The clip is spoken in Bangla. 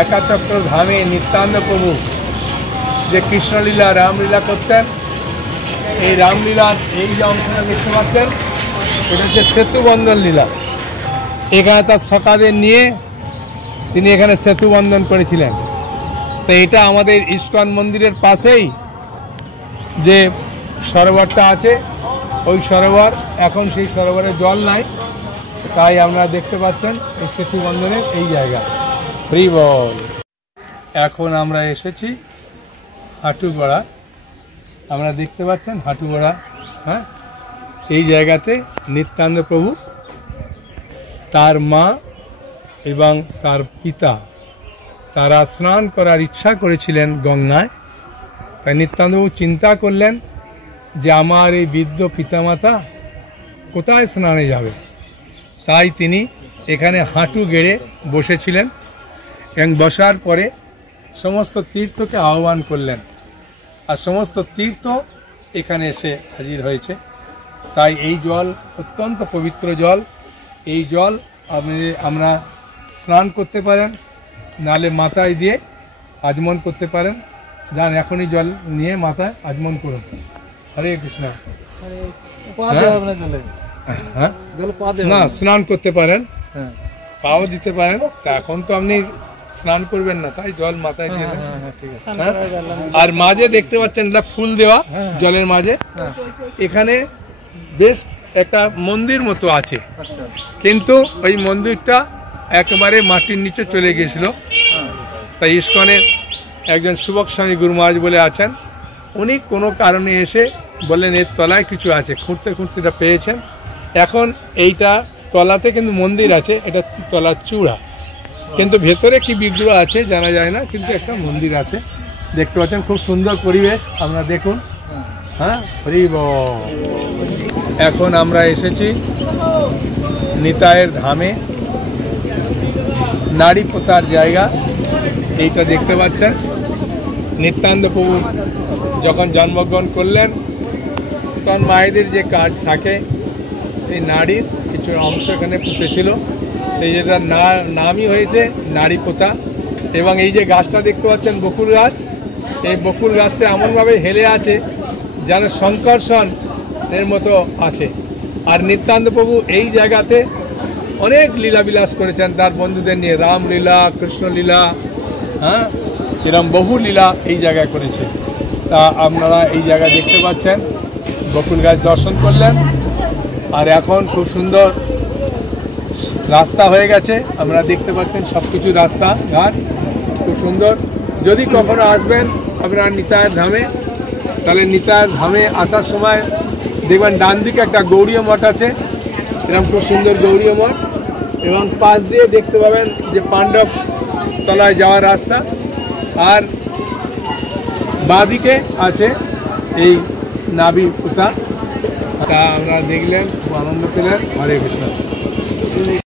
একাচক্র ধামে নিত্যানন্দ প্রভু যে কৃষ্ণলীলা রামলীলা করতেন, এই রামলীলার এই যে অংশটা দেখতে পাচ্ছেন, এটা হচ্ছে সেতু বন্ধন লীলা। এখানে তার সখাদের নিয়ে তিনি এখানে সেতু বন্ধন করেছিলেন। তো এটা আমাদের ইস্কন মন্দিরের পাশেই যে সরোবরটা আছে, ওই সরোবর, এখন সেই সরোবরে জল নাই, তাই আপনারা দেখতে পাচ্ছেন এই সেতু বন্ধনের এই জায়গা ফ্রি বল। এখন আমরা এসেছি হাটুগড়া, আমরা দেখতে পাচ্ছেন হাটুগড়া। হ্যাঁ, এই জায়গাতে নিত্যানন্দ প্রভু, তার মা এবং তার পিতা তারা স্নান করার ইচ্ছা করেছিলেন গঙ্গায়। তাই নিত্যানন্দবাবু চিন্তা করলেন যে আমার এই বৃদ্ধ পিতামাতা কোথায় স্নানে যাবে, তাই তিনি এখানে হাঁটু গেড়ে বসেছিলেন এবং বসার পরে সমস্ত তীর্থকে আহ্বান করলেন, আর সমস্ত তীর্থ এখানে এসে হাজির হয়েছে। তাই এই জল অত্যন্ত পবিত্র জল। এই জল আমরা স্নান করতে পারেন, নালে মাথায় দিয়ে আচমন করতে পারেন। যান এখনই জল নিয়ে মাথায় আচমন করুন। হরে কৃষ্ণ। হ্যাঁ, না স্নান করতে পারেন, পাও দিতে পারেন। তা এখন তো আপনি স্নান করবেন না, তাই জল মাথায় দিয়ে দেন। আর মাঝে দেখতে পাচ্ছেন এটা ফুল দেওয়া জলের মাঝে। এখানে বেশ একটা মন্দির মতো আছে, কিন্তু ওই মন্দিরটা একেবারে মাটির নিচে চলে গিয়েছিল। তাই ইস্কনের একজন সুবক স্বামী গুরু মহারাজ বলে আছেন, উনি কোনো কারণে এসে বললেন এর তলায় কিছু আছে, খুঁড়তে খুঁড়তে এটা পেয়েছেন। এখন এইটা তলাতে কিন্তু মন্দির আছে, এটা তলার চূড়া, কিন্তু ভেতরে কি বিগ্রহ আছে জানা যায় না, কিন্তু একটা মন্দির আছে দেখতে পাচ্ছেন। খুব সুন্দর পরিবেশ, আপনারা দেখুন। হ্যাঁ, হরি বল। এখন আমরা এসেছি নিতাইয়ের ধামে, নারী পোতার জায়গা। এইটা দেখতে পাচ্ছেন, নিত্যানন্দ প্রভু যখন জন্মগ্রহণ করলেন তখন মায়েদের যে কাজ থাকে, এই নারীর কিছু অংশ এখানে পুঁতেছিল, সেই যেটার নামই হয়েছে নারী পোতা। এবং এই যে গাছটা দেখতে পাচ্ছেন বকুল গাছ, এই বকুল গাছটা এমনভাবে হেলে আছে যেন সংকর্ষণ এর মতো আছে। আর নিত্যানন্দ প্রভু এই জায়গাতে অনেক লীলাবিলাস করেছেন তার বন্ধুদের নিয়ে, রামলীলা, কৃষ্ণলীলা, হ্যাঁ, এরকম বহু লীলা এই জায়গায় করেছে। তা আপনারা এই জায়গায় দেখতে পাচ্ছেন, বকুল গাছ দর্শন করলেন। আর এখন খুব সুন্দর রাস্তা হয়ে গেছে, আপনারা দেখতে পাচ্ছেন সব কিছু রাস্তাঘাট খুব সুন্দর। যদি কখনো আসবেন আপনারা নিতাইয়ের ধামে, তাহলে নিতাইয়ের ধামে আসার সময় দেখবেন ডান দিকে একটা গৌড়ীয় মঠ আছে, এরকম খুব সুন্দর গৌড়ীয় মঠ, এবং পাশ দিয়ে দেখতে পাবেন যে পাণ্ডব তলায় যাওয়ার রাস্তা। আর বাঁদিকে আছে এই নাভি পোতা। তা আমরা দেখলেন, খুব আনন্দ পেলেন। হরে কৃষ্ণ।